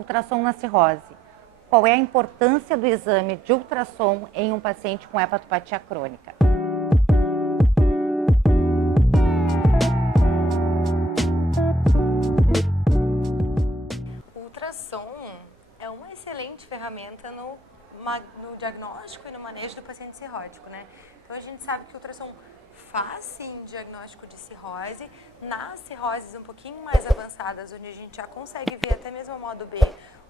ultrassom na cirrose. Qual é a importância do exame de ultrassom em um paciente com hepatopatia crônica? O ultrassom é uma excelente ferramenta no diagnóstico e no manejo do paciente cirrótico, né? Então a gente sabe que o ultrassom faz sim diagnóstico de cirrose. Nas cirroses um pouquinho mais avançadas, onde a gente já consegue ver até mesmo a modo B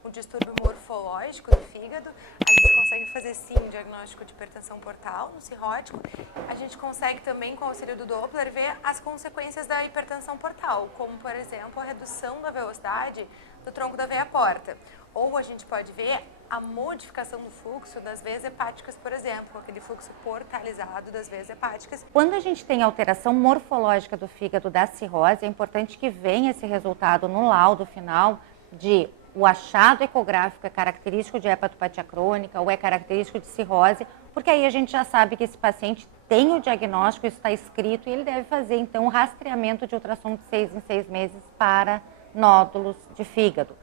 o distúrbio morfológico do fígado, a gente consegue fazer sim diagnóstico de hipertensão portal no cirrótico. A gente consegue também, com o auxílio do Doppler, ver as consequências da hipertensão portal, como por exemplo a redução da velocidade do tronco da veia porta. Ou a gente pode ver a modificação do fluxo das veias hepáticas, por exemplo, aquele fluxo portalizado das veias hepáticas. Quando a gente tem alteração morfológica do fígado da cirrose, é importante que venha esse resultado no laudo final de o achado ecográfico é característico de hepatopatia crônica ou é característico de cirrose, porque aí a gente já sabe que esse paciente tem o diagnóstico, isso está escrito, e ele deve fazer então o rastreamento de ultrassom de 6 em 6 meses para nódulos de fígado.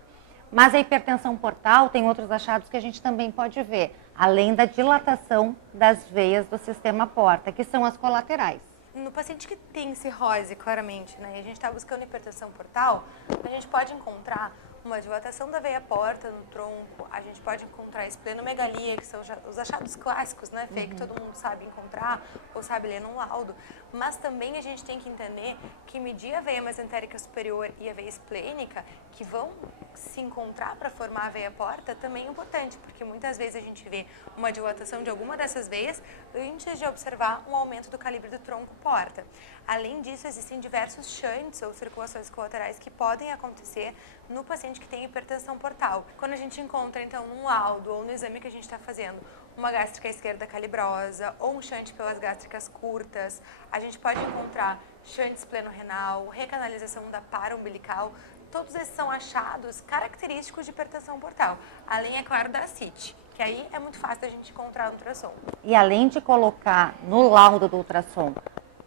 Mas a hipertensão portal tem outros achados que a gente também pode ver, além da dilatação das veias do sistema porta, que são as colaterais. No paciente que tem cirrose, claramente, né, e a gente está buscando hipertensão portal, a gente pode encontrar uma dilatação da veia porta no tronco, a gente pode encontrar esplenomegalia, que são os achados clássicos, né, Fê, que todo mundo sabe encontrar ou sabe ler num laudo, mas também a gente tem que entender que medir a veia mesentérica superior e a veia esplênica, que vão se encontrar para formar a veia porta, também é importante, porque muitas vezes a gente vê uma dilatação de alguma dessas veias antes de observar um aumento do calibre do tronco porta. Além disso, existem diversos shunts ou circulações colaterais que podem acontecer no paciente que tem hipertensão portal. Quando a gente encontra, então, num laudo ou no exame que a gente está fazendo, uma gástrica esquerda calibrosa ou um shunt pelas gástricas curtas, a gente pode encontrar shunt espleno-renal, recanalização da para-umbilical. Todos esses são achados característicos de hipertensão portal, além, é claro, da ascite, que aí é muito fácil da gente encontrar no ultrassom. E além de colocar no laudo do ultrassom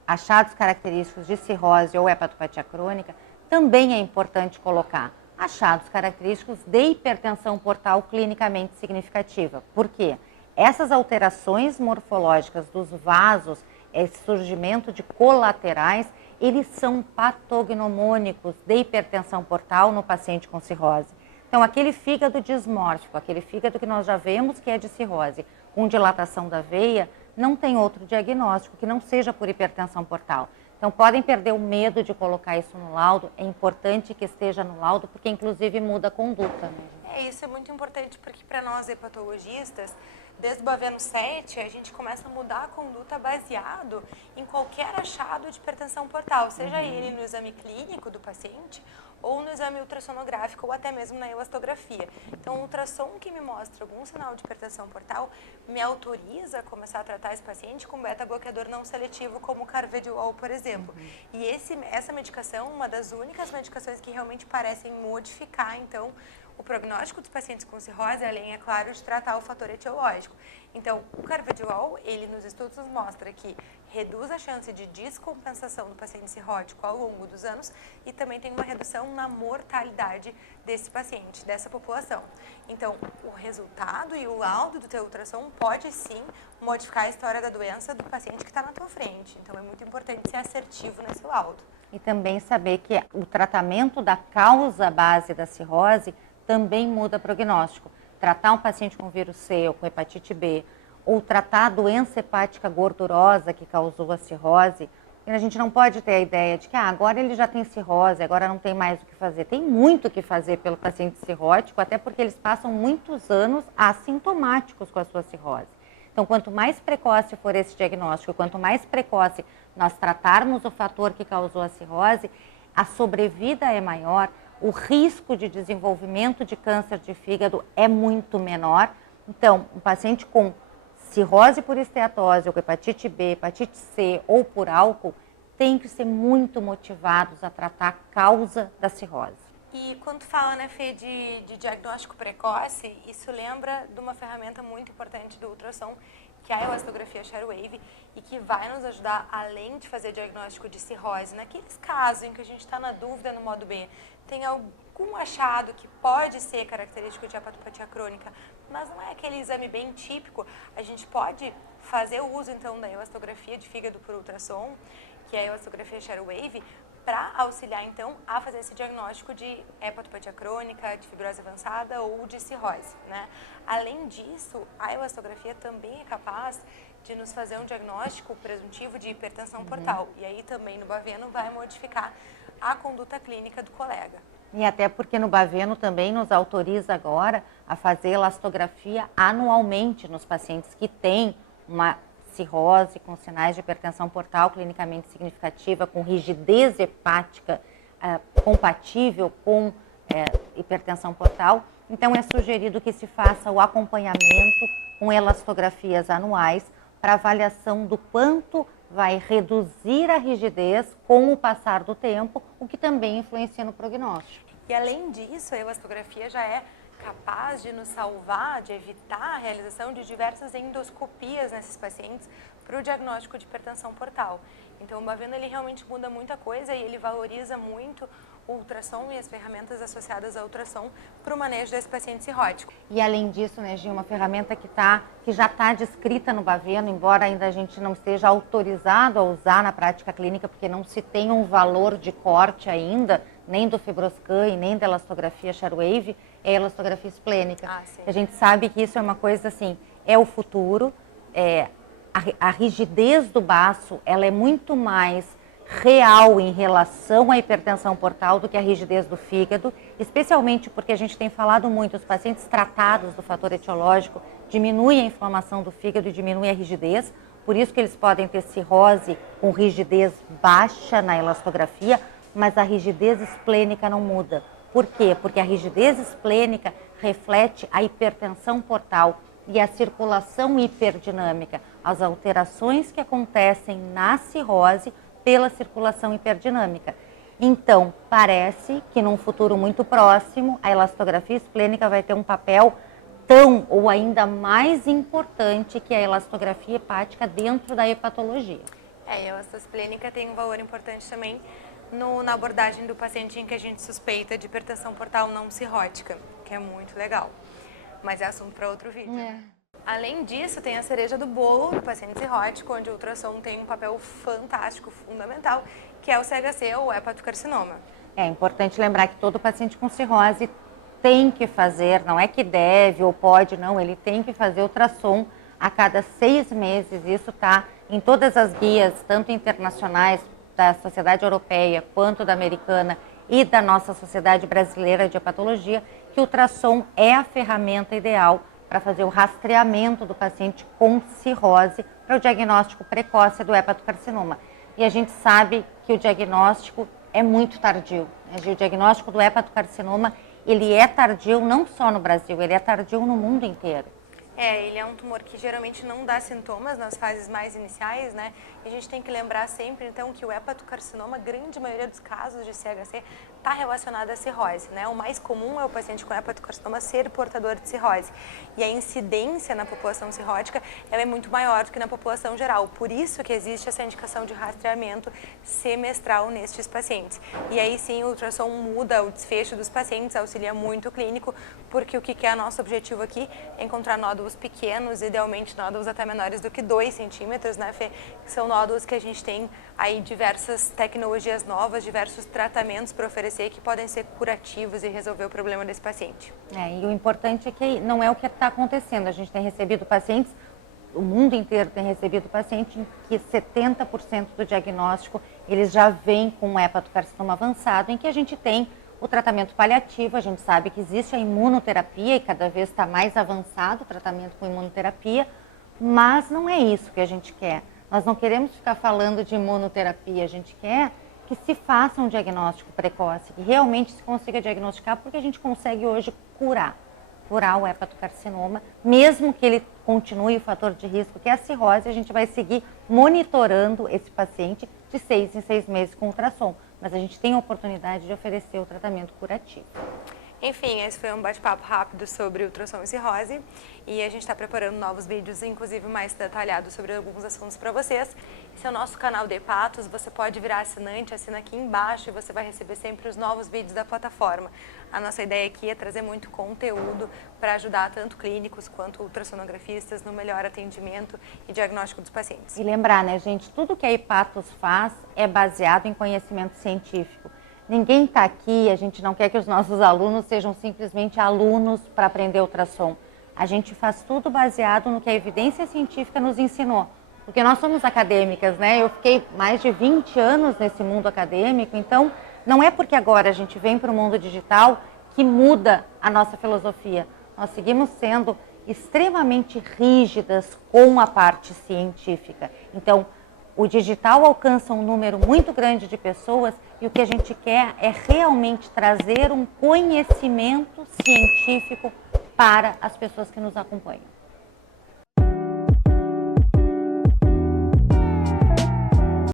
achados característicos de cirrose ou hepatopatia crônica, também é importante colocar achados característicos de hipertensão portal clinicamente significativa. Por quê? Essas alterações morfológicas dos vasos, esse surgimento de colaterais, eles são patognomônicos de hipertensão portal no paciente com cirrose. Então, aquele fígado dismórfico, aquele fígado que nós já vemos que é de cirrose, com dilatação da veia, não tem outro diagnóstico que não seja por hipertensão portal. Então, podem perder o medo de colocar isso no laudo, é importante que esteja no laudo, porque inclusive muda a conduta, né? Isso é muito importante, porque para nós hepatologistas, desde o Baveno 7, a gente começa a mudar a conduta baseado em qualquer achado de hipertensão portal, seja ele no exame clínico do paciente, ou no exame ultrassonográfico, ou até mesmo na elastografia. Então, o ultrassom que me mostra algum sinal de hipertensão portal me autoriza a começar a tratar esse paciente com beta-bloqueador não seletivo, como o carvedilol, por exemplo. E essa medicação é uma das únicas medicações que realmente parecem modificar, então, o prognóstico dos pacientes com cirrose, além, é claro, de tratar o fator etiológico. Então, o carvedilol, ele nos estudos nos mostra que reduz a chance de descompensação do paciente cirrótico ao longo dos anos e também tem uma redução na mortalidade desse paciente, dessa população. Então, o resultado e o laudo do teu ultrassom pode sim modificar a história da doença do paciente que está na tua frente. Então, é muito importante ser assertivo nesse laudo. E também saber que o tratamento da causa base da cirrose também muda o prognóstico. Tratar um paciente com vírus C ou com hepatite B, ou tratar a doença hepática gordurosa que causou a cirrose, a gente não pode ter a ideia de que agora ele já tem cirrose, agora não tem mais o que fazer. Tem muito o que fazer pelo paciente cirrótico, até porque eles passam muitos anos assintomáticos com a sua cirrose. Então, quanto mais precoce for esse diagnóstico, quanto mais precoce nós tratarmos o fator que causou a cirrose, a sobrevida é maior, o risco de desenvolvimento de câncer de fígado é muito menor. Então, um paciente com cirrose por esteatose, ou com hepatite B, hepatite C ou por álcool, tem que ser muito motivados a tratar a causa da cirrose. E quando fala, né, Fê, de diagnóstico precoce, isso lembra de uma ferramenta muito importante do ultrassom, que é a elastografia Sharewave, e que vai nos ajudar, além de fazer diagnóstico de cirrose, naqueles casos em que a gente está na dúvida no modo B, tem algum achado que pode ser característico de hepatopatia crônica, mas não é aquele exame bem típico, a gente pode fazer o uso, então, da elastografia de fígado por ultrassom, que é a elastografia Share-Wave, para auxiliar, então, a fazer esse diagnóstico de hepatopatia crônica, de fibrose avançada ou de cirrose, né? Além disso, a elastografia também é capaz de nos fazer um diagnóstico presuntivo de hipertensão portal. E aí também no baveno vai modificar a conduta clínica do colega. E até porque no baveno também nos autoriza agora a fazer elastografia anualmente nos pacientes que têm uma cirrose com sinais de hipertensão portal clinicamente significativa, com rigidez hepática compatível com hipertensão portal. Então é sugerido que se faça o acompanhamento com elastografias anuais para avaliação do quanto vai reduzir a rigidez com o passar do tempo, o que também influencia no prognóstico. E além disso, a elastografia já é capaz de nos salvar, de evitar a realização de diversas endoscopias nesses pacientes para o diagnóstico de hipertensão portal. Então o baveno ele realmente muda muita coisa e ele valoriza muito o ultrassom e as ferramentas associadas ao ultrassom para o manejo desse paciente cirrótico. E além disso, né, Gi, uma ferramenta que já está descrita no baveno, embora ainda a gente não esteja autorizado a usar na prática clínica, porque não se tem um valor de corte ainda, nem do Fibroscan e nem da elastografia Share-Wave, é a elastografia esplênica. A gente sabe que isso é uma coisa assim, é o futuro, a rigidez do baço, ela é muito mais real em relação à hipertensão portal do que a rigidez do fígado, especialmente porque a gente tem falado muito, os pacientes tratados do fator etiológico diminuem a inflamação do fígado e diminuem a rigidez, por isso que eles podem ter cirrose com rigidez baixa na elastografia, mas a rigidez esplênica não muda. Por quê? Porque a rigidez esplênica reflete a hipertensão portal e a circulação hiperdinâmica, as alterações que acontecem na cirrose pela circulação hiperdinâmica. Então, parece que num futuro muito próximo, a elastografia esplênica vai ter um papel tão ou ainda mais importante que a elastografia hepática dentro da hepatologia. A elastografia esplênica tem um valor importante também na abordagem do paciente em que a gente suspeita de hipertensão portal não cirrótica, que é muito legal. Mas é assunto para outro vídeo. Além disso, tem a cereja do bolo do paciente cirrótico, onde o ultrassom tem um papel fantástico, fundamental, que é o CHC ou hepatocarcinoma. É importante lembrar que todo paciente com cirrose tem que fazer, não é que deve ou pode, não, ele tem que fazer ultrassom a cada 6 meses. Isso está em todas as guias, tanto internacionais, da Sociedade Europeia, quanto da Americana e da nossa Sociedade Brasileira de Hepatologia, que o ultrassom é a ferramenta ideal para fazer o rastreamento do paciente com cirrose para o diagnóstico precoce do hepatocarcinoma. E a gente sabe que o diagnóstico é muito tardio. O diagnóstico do hepatocarcinoma, ele é tardio não só no Brasil, ele é tardio no mundo inteiro. Ele é um tumor que geralmente não dá sintomas nas fases mais iniciais, né? E a gente tem que lembrar sempre, então, que o hepatocarcinoma, a grande maioria dos casos de CHC, está relacionado à cirrose, né? O mais comum é o paciente com hepatocarcinoma ser portador de cirrose. E a incidência na população cirrótica, ela é muito maior do que na população geral. Por isso que existe essa indicação de rastreamento semestral nestes pacientes. E aí sim, o ultrassom muda o desfecho dos pacientes, auxilia muito o clínico, porque o que é nosso objetivo aqui é encontrar nódulos pequenos, idealmente nódulos até menores do que 2 centímetros, né, Fê? Que são nódulos que a gente tem aí diversas tecnologias novas, diversos tratamentos para oferecer que podem ser curativos e resolver o problema desse paciente. E o importante é que não é o que está acontecendo. A gente tem recebido pacientes, o mundo inteiro tem recebido pacientes em que 70% do diagnóstico eles já vêm com um hepatocarcinoma avançado, em que a gente tem o tratamento paliativo. A gente sabe que existe a imunoterapia e cada vez está mais avançado o tratamento com imunoterapia, mas não é isso que a gente quer. Nós não queremos ficar falando de imunoterapia, a gente quer que se faça um diagnóstico precoce, que realmente se consiga diagnosticar, porque a gente consegue hoje curar o hepatocarcinoma, mesmo que ele continue o fator de risco, que é a cirrose, a gente vai seguir monitorando esse paciente de 6 em 6 meses com ultrassom, mas a gente tem a oportunidade de oferecer o tratamento curativo. Enfim, esse foi um bate-papo rápido sobre ultrassom e cirrose e a gente está preparando novos vídeos, inclusive mais detalhados sobre alguns assuntos para vocês. Esse é o nosso canal de Hepatos, você pode virar assinante, assina aqui embaixo e você vai receber sempre os novos vídeos da plataforma. A nossa ideia aqui é trazer muito conteúdo para ajudar tanto clínicos quanto ultrassonografistas no melhor atendimento e diagnóstico dos pacientes. E lembrar, né, gente, tudo que a Hepatos faz é baseado em conhecimento científico. Ninguém está aqui, a gente não quer que os nossos alunos sejam simplesmente alunos para aprender ultrassom. A gente faz tudo baseado no que a evidência científica nos ensinou. Porque nós somos acadêmicas, né? Eu fiquei mais de 20 anos nesse mundo acadêmico, então não é porque agora a gente vem para o mundo digital que muda a nossa filosofia. Nós seguimos sendo extremamente rígidas com a parte científica. Então, o digital alcança um número muito grande de pessoas e o que a gente quer é realmente trazer um conhecimento científico para as pessoas que nos acompanham.